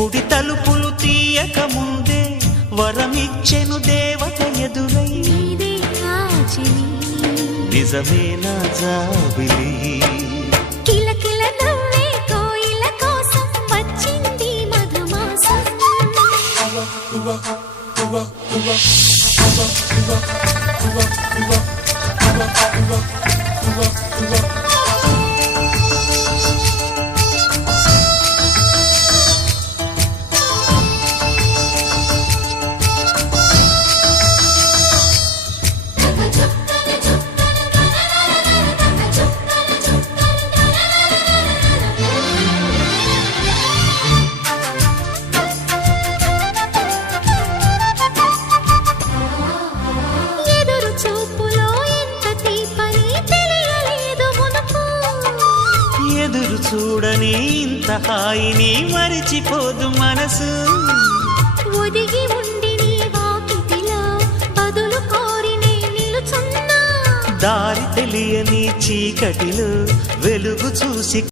గుడి తలుపులు తీయక ముందే వరమిచ్చెను దేవత ఎదురై నిజమేనా జాబిలి కిలకిల నవ్వే కోయిల కోసం వచ్చింది మధుమాసం ఎదురు చూడని ఇంత హాయిని మరిచిపోదు మనసు ఒదిగి ఉండి నీ వాకిటిలో బదులు కోరి నే నిలుచున్నా దారి తెలియని చీకటిలో వెలుగు చూసి